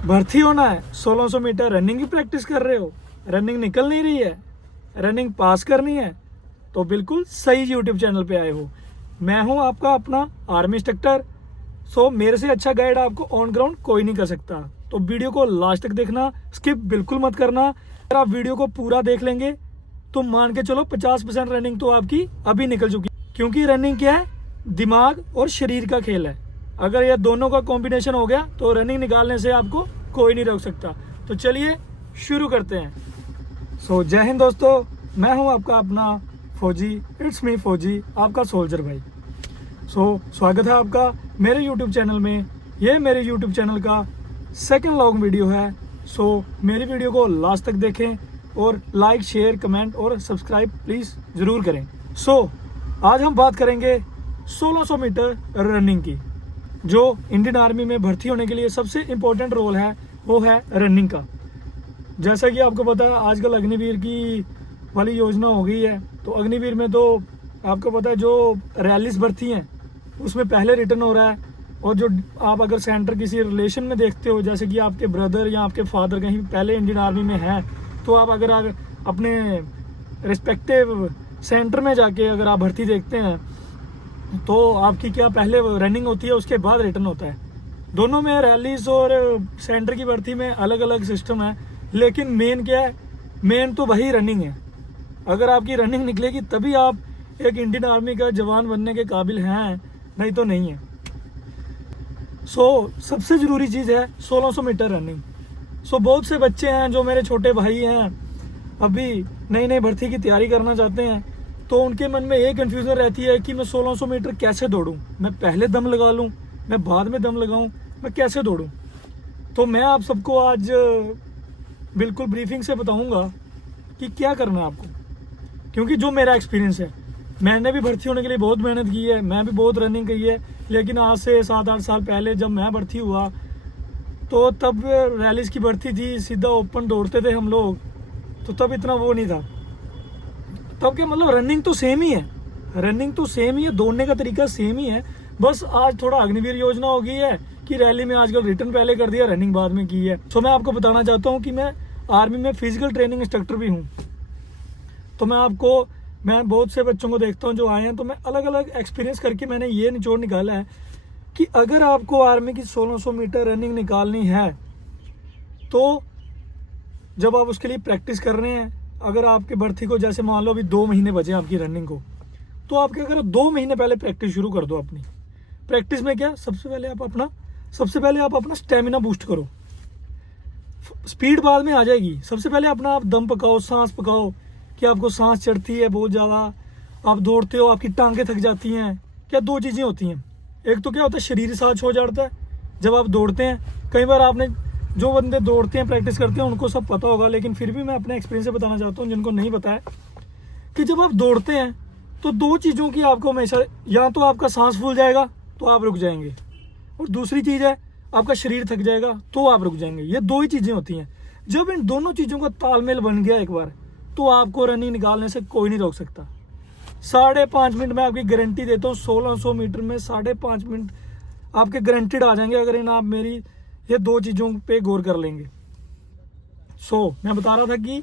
भर्ती होना है, 1600 मीटर रनिंग की प्रैक्टिस कर रहे हो, रनिंग निकल नहीं रही है, रनिंग पास करनी है, तो बिल्कुल सही यूट्यूब चैनल पे आए हो। मैं हूं आपका अपना आर्मी इंस्ट्रक्टर। सो मेरे से अच्छा गाइड आपको ऑन ग्राउंड कोई नहीं कर सकता। तो वीडियो को लास्ट तक देखना, स्किप बिल्कुल मत करना। अगर आप वीडियो को पूरा देख लेंगे तो मान के चलो 50% रनिंग तो आपकी अभी निकल चुकी, क्योंकि रनिंग क्या है, दिमाग और शरीर का खेल है। अगर ये दोनों का कॉम्बिनेशन हो गया तो रनिंग निकालने से आपको कोई नहीं रोक सकता। तो चलिए शुरू करते हैं। सो जय हिंद दोस्तों, मैं हूं आपका अपना फौजी, इट्स मी फौजी, आपका सोल्जर भाई। सो स्वागत है आपका मेरे यूट्यूब चैनल में। ये मेरे यूट्यूब चैनल का सेकंड लॉन्ग वीडियो है। सो मेरी वीडियो को लास्ट तक देखें और लाइक, शेयर, कमेंट और सब्सक्राइब प्लीज़ ज़रूर करें। सो आज हम बात करेंगे 1600 मीटर रनिंग की, जो इंडियन आर्मी में भर्ती होने के लिए सबसे इम्पोर्टेंट रोल है, वो है रनिंग का। जैसा कि आपको पता है आजकल अग्निवीर की वाली योजना हो गई है, तो अग्निवीर में तो आपको पता है जो रैलीस भर्ती हैं उसमें पहले रिटर्न हो रहा है। और जो आप अगर सेंटर किसी रिलेशन में देखते हो, जैसे कि आपके ब्रदर या आपके फादर कहीं पहले इंडियन आर्मी में है, तो आप अगर अपने रिस्पेक्टिव सेंटर में जाके अगर आप भर्ती देखते हैं तो आपकी क्या पहले रनिंग होती है, उसके बाद रिटर्न होता है। दोनों में रैलीज और सेंटर की भर्ती में अलग अलग सिस्टम है, लेकिन मेन क्या है, मेन तो वही रनिंग है। अगर आपकी रनिंग निकलेगी तभी आप एक इंडियन आर्मी का जवान बनने के काबिल हैं, नहीं तो नहीं है। सबसे ज़रूरी चीज़ है 1600 मीटर रनिंग। बहुत से बच्चे हैं जो मेरे छोटे भाई हैं, अभी नई नई भर्ती की तैयारी करना चाहते हैं, तो उनके मन में एक कन्फ्यूज़न रहती है कि मैं 1600 मीटर कैसे दौड़ूं, मैं पहले दम लगा लूं, मैं बाद में दम लगाऊं, मैं कैसे दौड़ूं। तो मैं आप सबको आज बिल्कुल ब्रीफिंग से बताऊंगा कि क्या करना है आपको, क्योंकि जो मेरा एक्सपीरियंस है, मैंने भी भर्ती होने के लिए बहुत मेहनत की है, मैं भी बहुत रनिंग की है। लेकिन आज से 7-8 साल पहले जब मैं भर्ती हुआ तो तब रैलीज की भर्ती थी, सीधा ओपन दौड़ते थे हम लोग, तो तब इतना वो नहीं था। तब क्या मतलब रनिंग तो सेम ही है, रनिंग तो सेम ही है, दौड़ने का तरीका सेम ही है। बस आज थोड़ा अग्निवीर योजना हो गई है कि रैली में आजकल रिटर्न पहले कर दिया, रनिंग बाद में की है। तो मैं आपको बताना चाहता हूँ कि मैं आर्मी में फिजिकल ट्रेनिंग इंस्ट्रक्टर भी हूँ। तो मैं बहुत से बच्चों को देखता हूँ जो आए हैं, तो मैं अलग अलग एक्सपीरियंस करके मैंने ये निचोड़ निकाला है कि अगर आपको आर्मी की 1600 मीटर रनिंग निकालनी है, तो जब आप उसके लिए प्रैक्टिस कर रहे हैं, अगर आपके भर्ती को जैसे मान लो अभी 2 महीने बचे आपकी रनिंग को, तो आप क्या करो, 2 महीने पहले प्रैक्टिस शुरू कर दो अपनी। प्रैक्टिस में क्या, सबसे पहले आप अपना स्टेमिना बूस्ट करो। स्पीड बाद में आ जाएगी, सबसे पहले अपना आप दम पकाओ, सांस पकाओ, कि आपको सांस चढ़ती है बहुत ज़्यादा, आप दौड़ते हो, आपकी टांगें थक जाती हैं। क्या 2 चीज़ें होती हैं, एक तो क्या होता है, शरीर साज हो जाता है जब आप दौड़ते हैं। कई बार आपने जो बंदे दौड़ते हैं, प्रैक्टिस करते हैं, उनको सब पता होगा, लेकिन फिर भी मैं अपने एक्सपीरियंस से बताना चाहता हूँ जिनको नहीं पता है, कि जब आप दौड़ते हैं तो 2 चीज़ों की आपको हमेशा, या तो आपका सांस फूल जाएगा तो आप रुक जाएंगे, और दूसरी चीज़ है आपका शरीर थक जाएगा तो आप रुक जाएंगे। ये 2 ही चीज़ें होती हैं। जब इन दोनों चीज़ों का तालमेल बन गया एक बार, तो आपको रनिंग निकालने से कोई नहीं रोक सकता। 5.5 मिनट में आपकी गारंटी देता हूँ, 1600 मीटर में 5.5 मिनट आपके गारंटीड आ जाएंगे, अगर आप मेरी ये 2 चीज़ों पे गौर कर लेंगे। मैं बता रहा था कि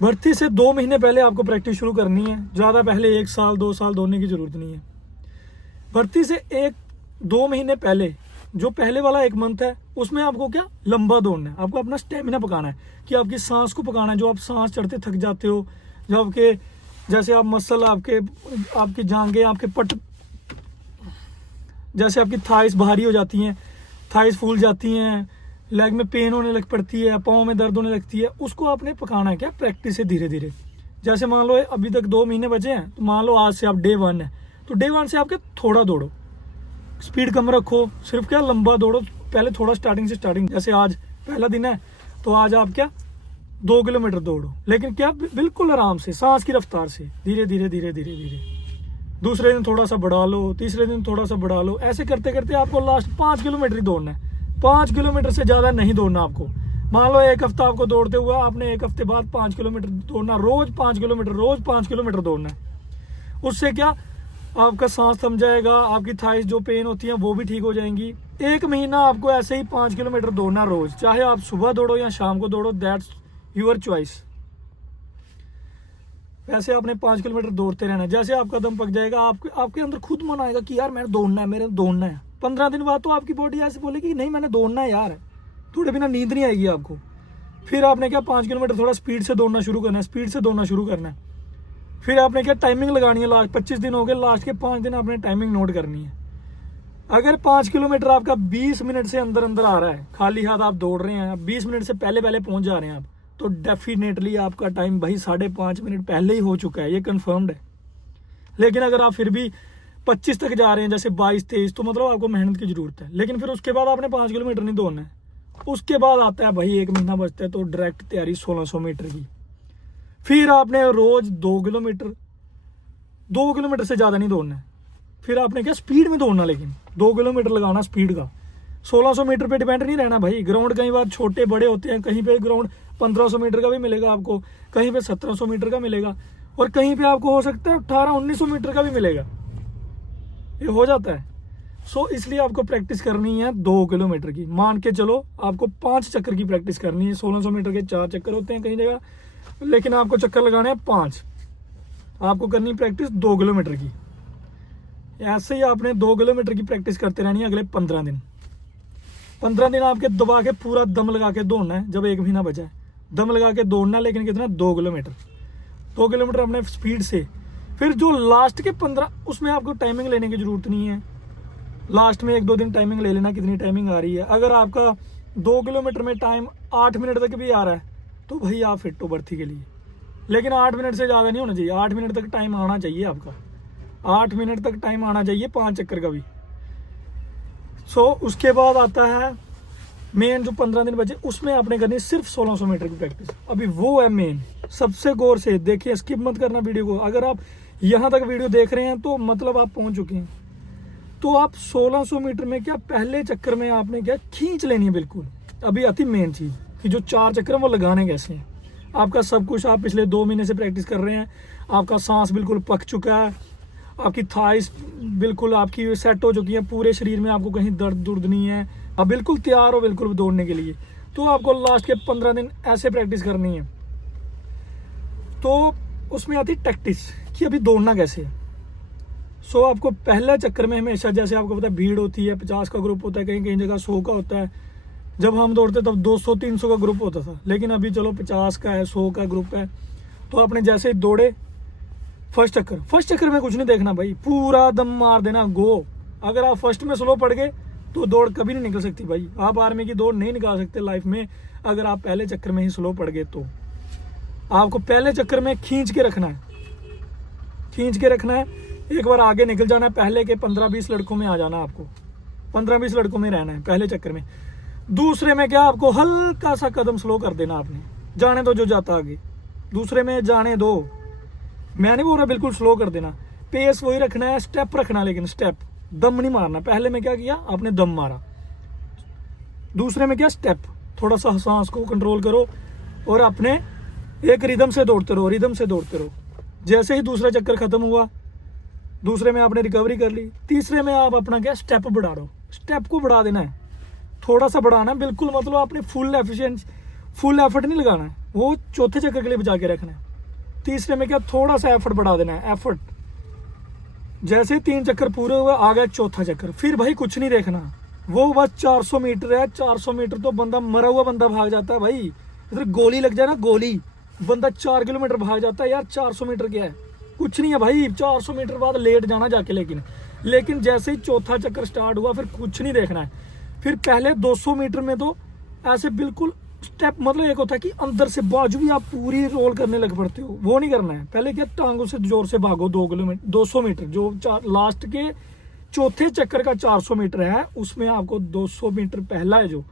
भर्ती से 2 महीने पहले आपको प्रैक्टिस शुरू करनी है, ज़्यादा पहले 1 साल 2 साल दौड़ने की ज़रूरत नहीं है। भर्ती से 1-2 महीने पहले जो पहले वाला 1 मंथ है, उसमें आपको क्या, लंबा दौड़ना है, आपको अपना स्टेमिना पकाना है, कि आपकी सांस को पकाना है। जो आप सांस चढ़ते थक जाते हो, जो आपके जैसे आप मसल, आपकी जांघें, आपके पट, जैसे आपकी थाइस भारी हो जाती हैं, थाइस फूल जाती हैं, लेग में पेन होने लग पड़ती है, पाँव में दर्द होने लगती है, उसको आपने पकाना है क्या, प्रैक्टिस से धीरे धीरे। जैसे मान लो अभी तक 2 महीने बचे हैं, तो मान लो आज से आप डे 1 है, तो डे 1 से आपके थोड़ा दौड़ो, स्पीड कम रखो, सिर्फ क्या लंबा दौड़ो, पहले थोड़ा स्टार्टिंग। जैसे आज पहला दिन है, तो आज आप क्या 2 किलोमीटर दौड़ो, लेकिन क्या बिल्कुल आराम से, सांस की रफ्तार से, धीरे धीरे। दूसरे दिन थोड़ा सा बढ़ा लो, तीसरे दिन थोड़ा सा बढ़ा लो, ऐसे करते करते आपको लास्ट 5 किलोमीटर ही दौड़ना है। 5 किलोमीटर से ज़्यादा नहीं दौड़ना आपको। मान लो 1 हफ्ता आपको दौड़ते हुए, आपने 1 हफ्ते बाद 5 किलोमीटर दौड़ना, रोज़ 5 किलोमीटर दौड़ना है। उससे क्या, आपका सांस थम जाएगा, आपकी थाइस जो पेन होती है वो भी ठीक हो जाएंगी। 1 महीना आपको ऐसे ही 5 किलोमीटर दौड़ना रोज, चाहे आप सुबह दौड़ो या शाम को दौड़ो, दैट्स योर चॉइस। वैसे आपने 5 किलोमीटर दौड़ते रहना। जैसे आपका दम पक जाएगा, आपके अंदर खुद मन आएगा कि यार मैंने दौड़ना है, मेरे दौड़ना है। 15 दिन बाद तो आपकी बॉडी ऐसे बोलेगी कि नहीं मैंने दौड़ना है यार, थोड़े बिना नींद नहीं आएगी आपको। फिर आपने क्या 5 किलोमीटर थोड़ा स्पीड से दौड़ना शुरू करना है, स्पीड से दौड़ना शुरू करना है। फिर आपने क्या टाइमिंग लगानी है। लास्ट 25 दिन हो गए, लास्ट के 5 दिन आपने टाइमिंग नोट करनी है। अगर 5 किलोमीटर आपका 20 मिनट से अंदर अंदर आ रहा है, खाली हाथ आप दौड़ रहे हैं, 20 मिनट से पहले पहले पहुंच जा रहे हैं आप, तो डेफिनेटली आपका टाइम भाई 5.5 मिनट पहले ही हो चुका है, ये कंफर्म्ड है। लेकिन अगर आप फिर भी 25 तक जा रहे हैं, जैसे 22-23, तो मतलब आपको मेहनत की जरूरत है। लेकिन फिर उसके बाद आपने 5 किलोमीटर नहीं दौड़ना है। उसके बाद आता है भाई 1 महीना बचता है तो डायरेक्ट तैयारी 1600 मीटर की। फिर आपने रोज 2 किलोमीटर से ज़्यादा नहीं दौड़ना है। फिर आपने क्या स्पीड में दौड़ना, लेकिन 2 किलोमीटर लगाना स्पीड का। 1600 मीटर पे डिपेंड नहीं रहना भाई। ग्राउंड कई बार छोटे बड़े होते हैं, कहीं पे ग्राउंड 1500 मीटर का भी मिलेगा आपको, कहीं पे 1700 मीटर का मिलेगा, और कहीं पे आपको हो सकता है 1800-1900 मीटर का भी मिलेगा, ये हो जाता है। सो इसलिए आपको प्रैक्टिस करनी है 2 किलोमीटर की। मान के चलो आपको 5 चक्कर की प्रैक्टिस करनी है। 1600 मीटर के 4 चक्कर होते हैं कई जगह, लेकिन आपको चक्कर लगाने हैं 5। आपको करनी प्रैक्टिस 2 किलोमीटर की। ऐसे ही आपने 2 किलोमीटर की प्रैक्टिस करते रहनी है अगले 15 दिन। 15 दिन आपके दबा के पूरा दम लगा के दौड़ना है। जब 1 महीना बचा है, दम लगा के दौड़ना है, लेकिन कितना 2 किलोमीटर। 2 किलोमीटर अपने स्पीड से। फिर जो लास्ट के 15, उसमें आपको टाइमिंग लेने की जरूरत नहीं है। लास्ट में 1-2 दिन टाइमिंग ले लेना, कितनी टाइमिंग आ रही है। अगर आपका 2 किलोमीटर में टाइम 8 मिनट तक भी आ रहा है तो भाई आप फिट हो भर्ती के लिए। लेकिन 8 मिनट से ज़्यादा नहीं होना चाहिए, 8 मिनट तक टाइम आना चाहिए आपका। 8 मिनट तक टाइम आना चाहिए 5 चक्कर का भी। सो उसके बाद आता है मेन, जो 15 दिन बचे उसमें आपने करनी सिर्फ 1600 मीटर की प्रैक्टिस। अभी वो है मेन। सबसे गौर से देखिए, स्किप मत करना वीडियो को। अगर आप यहाँ तक वीडियो देख रहे हैं तो मतलब आप पहुंच चुके हैं। तो आप 1600 मीटर में क्या पहले चक्कर में आपने क्या खींच लेनी है बिल्कुल। अभी आती मेन चीज़ कि जो 4 चक्कर हैं वो लगाने कैसे हैं। आपका सब कुछ आप पिछले 2 महीने से प्रैक्टिस कर रहे हैं, आपका सांस बिल्कुल पक चुका है, आपकी थाइस बिल्कुल आपकी सेट हो चुकी है, पूरे शरीर में आपको कहीं दर्द नहीं है, आप बिल्कुल तैयार हो बिल्कुल दौड़ने के लिए। तो आपको लास्ट के 15 दिन ऐसे प्रैक्टिस करनी है। तो उसमें आती टैक्टिक्स कि अभी दौड़ना कैसे है। सो आपको पहले चक्कर में हमेशा, जैसे आपको पता है भीड़ होती है, 50 का ग्रुप होता है, कहीं कहीं जगह 100 का होता है। जब हम दौड़ते तब 200-300 का ग्रुप होता था, लेकिन अभी चलो 50 का है, 100 का ग्रुप है। तो आपने जैसे दौड़े फर्स्ट चक्कर में कुछ नहीं देखना भाई, पूरा दम मार देना, गो। अगर आप फर्स्ट में स्लो पड़ गए तो दौड़ कभी नहीं निकल सकती भाई। आप आर्मी की दौड़ नहीं निकाल सकते लाइफ में अगर आप पहले चक्कर में ही स्लो पड़ गए। तो आपको पहले चक्कर में खींच के रखना है। एक बार आगे निकल जाना है, पहले के 15-20 लड़कों में आ जाना, आपको 15-20 लड़कों में रहना है पहले चक्कर में। दूसरे में क्या, आपको हल्का सा कदम स्लो कर देना, आपने जाने दो जो जाता आगे, दूसरे में जाने दो। मैं नहीं बोल रहा बिल्कुल स्लो कर देना, पेस वही रखना है, स्टेप रखना, लेकिन स्टेप, दम नहीं मारना। पहले में क्या किया आपने, दम मारा। दूसरे में क्या, स्टेप, थोड़ा सा सांस को कंट्रोल करो और अपने एक रिदम से दौड़ते रहो। जैसे ही दूसरा चक्कर खत्म हुआ, दूसरे में आपने रिकवरी कर ली, तीसरे में आप अपना क्या स्टेप बढ़ा रहे हो। स्टेप को बढ़ा देना है, थोड़ा सा बढ़ाना है, बिल्कुल मतलब आपने फुल एफर्ट नहीं लगाना है, वो चौथे चक्कर के लिए बचा के रखना है। तीसरे में क्या थोड़ा सा एफर्ट बढ़ा देना है, एफर्ट। जैसे 3 चक्कर पूरे हुए, आ गया चौथा चक्कर, फिर भाई कुछ नहीं देखना, वो बस 400 मीटर है। 400 मीटर तो बंदा मरा हुआ बंदा भाग जाता है भाई। इधर गोली लग जाए ना, गोली, बंदा 4 किलोमीटर भाग जाता है यार। 400 मीटर क्या है, कुछ नहीं है भाई। 400 मीटर बाद लेट जाना जाके, लेकिन जैसे ही चौथा चक्कर स्टार्ट हुआ फिर कुछ नहीं देखना है। फिर पहले 200 मीटर में तो ऐसे बिल्कुल स्टेप, मतलब एक होता है कि अंदर से बाजू भी आप पूरी रोल करने लग पड़ते हो, वो नहीं करना है। पहले क्या टांगों से जोर से भागो 200 मीटर, जो लास्ट के चौथे चक्कर का 400 मीटर है, उसमें आपको 200 मीटर पहला है जो,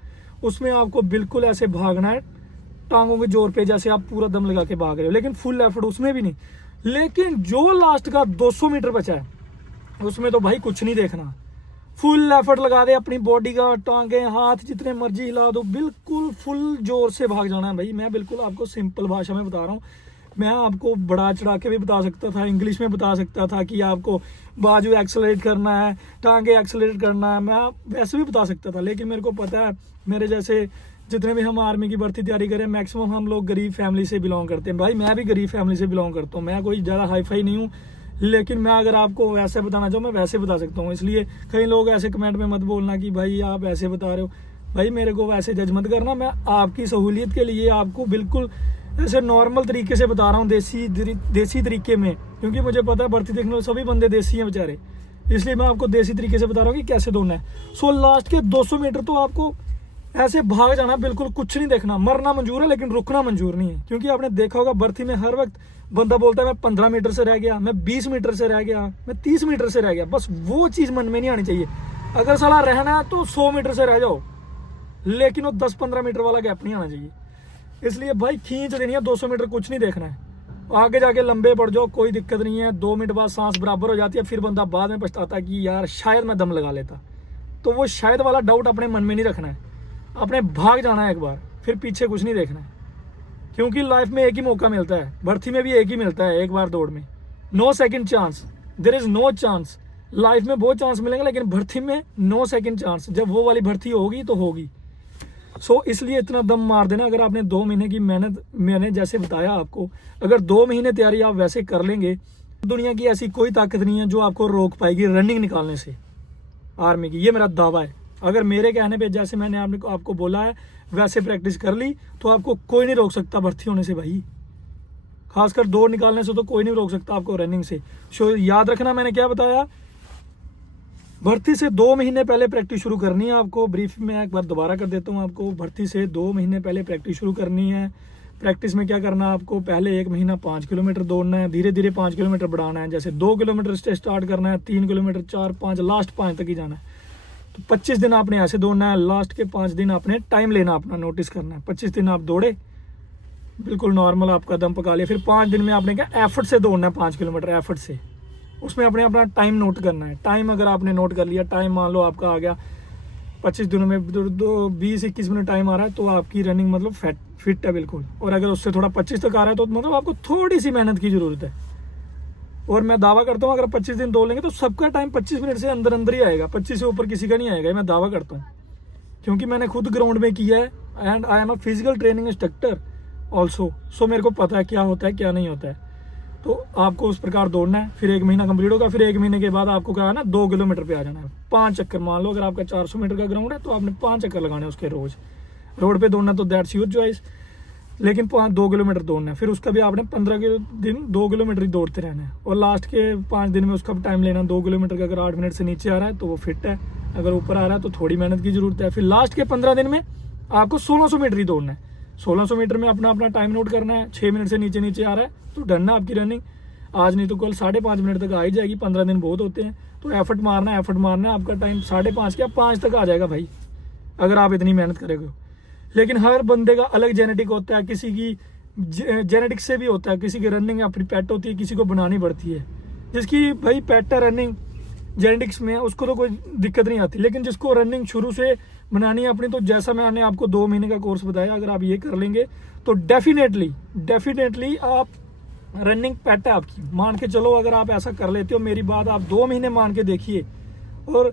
उसमें आपको बिल्कुल ऐसे भागना है टांगों के जोर पे, जैसे आप पूरा दम लगा के भाग रहे हो, लेकिन फुल एफर्ट उसमें भी नहीं। लेकिन जो लास्ट का 200 मीटर बचा है उसमें तो भाई कुछ नहीं देखना, फुल एफर्ट लगा दे अपनी बॉडी का, टांगे हाथ जितने मर्जी हिला दो, बिल्कुल फुल जोर से भाग जाना है भाई। मैं बिल्कुल आपको सिंपल भाषा में बता रहा हूँ, मैं आपको बढ़ा चढ़ा के भी बता सकता था, इंग्लिश में बता सकता था कि आपको बाजू एक्सेलरेट करना है, टांगे एक्सेलरेट करना है, मैं वैसे भी बता सकता था। लेकिन मेरे को पता है, मेरे जैसे जितने भी हम आर्मी की भर्ती तैयारी करें, मैक्सिमम हम लोग गरीब फैमिली से बिलोंग करते हैं। भाई मैं भी गरीब फैमिली से बिलोंग करता हूँ, मैं कोई ज़्यादा हाई फाई नहीं हूँ, लेकिन मैं अगर आपको वैसे बताना चाहूँ मैं वैसे बता सकता हूँ। इसलिए कई लोग ऐसे कमेंट में मत बोलना कि भाई आप ऐसे बता रहे हो। भाई मेरे को वैसे जज मत करना, मैं आपकी सहूलियत के लिए आपको बिल्कुल ऐसे नॉर्मल तरीके से बता रहा हूँ, देसी तरीके में, क्योंकि मुझे पता है भर्ती देखने वाले सभी बंदे देसी हैं बेचारे, इसलिए मैं आपको देसी तरीके से बता रहा हूँ कि कैसे दौड़ना है। सो लास्ट के 200 मीटर तो आपको ऐसे भाग जाना, बिल्कुल कुछ नहीं देखना। मरना मंजूर है लेकिन रुकना मंजूर नहीं है, क्योंकि आपने देखा होगा भर्ती में हर वक्त बंदा बोलता है मैं 15 मीटर से रह गया, मैं 20 मीटर से रह गया, मैं 30 मीटर से रह गया। बस वो चीज़ मन में नहीं आनी चाहिए। अगर साला रहना है तो 100 मीटर से रह जाओ, लेकिन वो 10-15 मीटर वाला गैप नहीं आना चाहिए। इसलिए भाई खींच देनी है, 200 मीटर कुछ नहीं देखना है, आगे जाके लंबे पड़ जाओ, कोई दिक्कत नहीं है। 2 मिनट बाद सांस बराबर हो जाती है, फिर बंदा बाद में पछताता है कि यार शायद मैं दम लगा लेता। तो वो शायद वाला डाउट अपने मन में नहीं रखना है, अपने भाग जाना है एक बार, फिर पीछे कुछ नहीं देखना है। क्योंकि लाइफ में एक ही मौका मिलता है, भर्ती में भी एक ही मिलता है, एक बार दौड़ में। No second chance, there is no chance. Life में बहुत चांस मिलेंगे लेकिन भर्ती में नो सेकंड चांस। जब वो वाली भर्ती होगी तो होगी। सो इसलिए इतना दम मार देना। अगर आपने 2 महीने की मेहनत, मैंने जैसे बताया आपको, अगर 2 महीने तैयारी आप वैसे कर लेंगे, दुनिया की ऐसी कोई ताकत नहीं है जो आपको रोक पाएगी रनिंग निकालने से आर्मी की। ये मेरा दावा है। अगर मेरे कहने पे जैसे मैंने आपको बोला है वैसे प्रैक्टिस कर ली तो आपको कोई नहीं रोक सकता भर्ती होने से भाई। खासकर दौड़ निकालने से तो कोई नहीं रोक सकता आपको रनिंग से। सो याद रखना मैंने क्या बताया, भर्ती से 2 महीने पहले प्रैक्टिस शुरू करनी है आपको। ब्रीफ में एक बार दोबारा कर देता हूँ आपको। भर्ती से 2 महीने पहले प्रैक्टिस शुरू करनी है। प्रैक्टिस में क्या करना है आपको, पहले 1 महीना 5 किलोमीटर दौड़ना है, धीरे धीरे 5 किलोमीटर बढ़ाना है। जैसे 2 किलोमीटर से स्टार्ट करना है, 3 किलोमीटर, 4, 5, लास्ट 5 तक ही जाना है। तो 25 दिन आपने ऐसे दौड़ना है, लास्ट के 5 दिन आपने टाइम लेना, अपना नोटिस करना है। 25 दिन आप दौड़े, बिल्कुल नॉर्मल आपका दम पका लिया, फिर 5 दिन में आपने क्या एफर्ट से दौड़ना है, 5 किलोमीटर एफर्ट से। उसमें अपने अपना टाइम नोट करना है। टाइम अगर आपने नोट कर लिया, टाइम मान लो आपका आ गया 25 दिनों में 20-21 मिनट टाइम आ रहा है, तो आपकी रनिंग मतलब फिट है बिल्कुल। और अगर उससे थोड़ा 25 तक आ रहा है तो मतलब आपको थोड़ी सी मेहनत की ज़रूरत है। और मैं दावा करता हूँ अगर 25 दिन दौड़ लेंगे तो सबका टाइम 25 मिनट से अंदर अंदर ही आएगा, 25 से ऊपर किसी का नहीं आएगा, मैं दावा करता हूँ। क्योंकि मैंने खुद ग्राउंड में किया है and I am a physical training instructor also. So मेरे को पता है क्या होता है क्या नहीं होता है। तो आपको उस प्रकार दौड़ना है। फिर 1 महीना कंप्लीट होगा, फिर 1 महीने के बाद आपको क्या है ना 2 किलोमीटर पे आ जाना है। 5 चक्कर, मान लो अगर आपका 400 मीटर का ग्राउंड है तो आपने 5 चक्कर लगाने हैं उसके रोज। रोड पे दौड़ना तो दैट्स योर चॉइस, लेकिन 2 किलोमीटर दौड़ना है। फिर उसका भी आपने 15 दिन 2 किलोमीटर ही दौड़ते रहना है। और लास्ट के 5 दिन में उसका भी टाइम लेना। 2 किलोमीटर का अगर 8 मिनट से नीचे आ रहा है तो वो फिट है, अगर ऊपर आ रहा है तो थोड़ी मेहनत की जरूरत है। फिर लास्ट के 15 दिन में आपको 1600 मीटर ही दौड़ना है। 1600 मीटर में अपना अपना टाइम नोट करना है। 6 मिनट से नीचे आ रहा है तो डन है आपकी रनिंग। आज नहीं तो कल 5.5 मिनट तक आ ही जाएगी। 15 दिन बहुत होते हैं, तो एफर्ट मारना है, आपका टाइम 5.5 क्या 5 तक आ जाएगा भाई, अगर आप इतनी मेहनत करेंगे। लेकिन हर बंदे का अलग जेनेटिक होता है, किसी की जेनेटिक से भी होता है, किसी की रनिंग अपनी पेट होती है, किसी को बनानी पड़ती है। जिसकी भाई पेट है रनिंग जेनेटिक्स में, उसको तो कोई दिक्कत नहीं आती। लेकिन जिसको रनिंग शुरू से बनानी है अपनी, तो जैसा मैंने आपको 2 महीने का कोर्स बताया, अगर आप ये कर लेंगे तो डेफिनेटली आप रनिंग पेट है आपकी, मान के चलो। अगर आप ऐसा कर लेते हो, मेरी बात आप 2 महीने मान के देखिए। और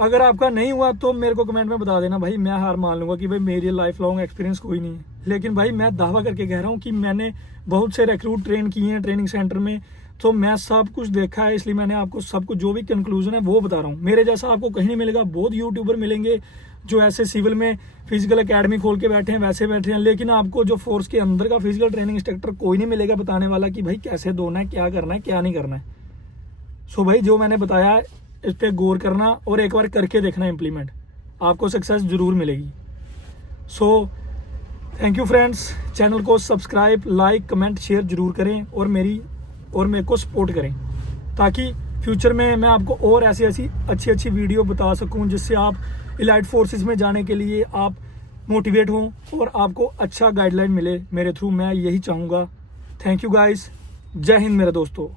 अगर आपका नहीं हुआ तो मेरे को कमेंट में बता देना भाई, मैं हार मान लूंगा कि भाई मेरी लाइफ लॉन्ग एक्सपीरियंस कोई नहीं है। लेकिन भाई मैं दावा करके कह रहा हूँ कि मैंने बहुत से रिक्रूट ट्रेन किए हैं ट्रेनिंग सेंटर में, तो मैं सब कुछ देखा है, इसलिए मैंने आपको सब कुछ जो भी कंक्लूजन है वो बता रहा हूँ। मेरे जैसा आपको कहीं नहीं मिलेगा। बहुत यूट्यूबर मिलेंगे जो ऐसे सिविल में फिजिकल एकेडमी खोल के बैठे हैं, वैसे बैठे हैं, लेकिन आपको जो फोर्स के अंदर का फिजिकल ट्रेनिंग इंस्ट्रक्टर कोई नहीं मिलेगा बताने वाला कि भाई कैसे दौड़ना है, क्या करना है, क्या नहीं करना है। सो भाई जो मैंने बताया है इस पर गौर करना और एक बार करके देखना इम्प्लीमेंट, आपको सक्सेस जरूर मिलेगी। So thank you friends. Channel को सब्सक्राइब, लाइक, कमेंट, शेयर जरूर करें और मेरे को सपोर्ट करें, ताकि फ्यूचर में मैं आपको और ऐसी अच्छी वीडियो बता सकूं, जिससे आप इलाइट फोर्सेस में जाने के लिए आप मोटिवेट हों और आपको अच्छा गाइडलाइन मिले मेरे थ्रू। मैं यही चाहूँगा। Thank you guys. जय हिंद मेरे दोस्तों।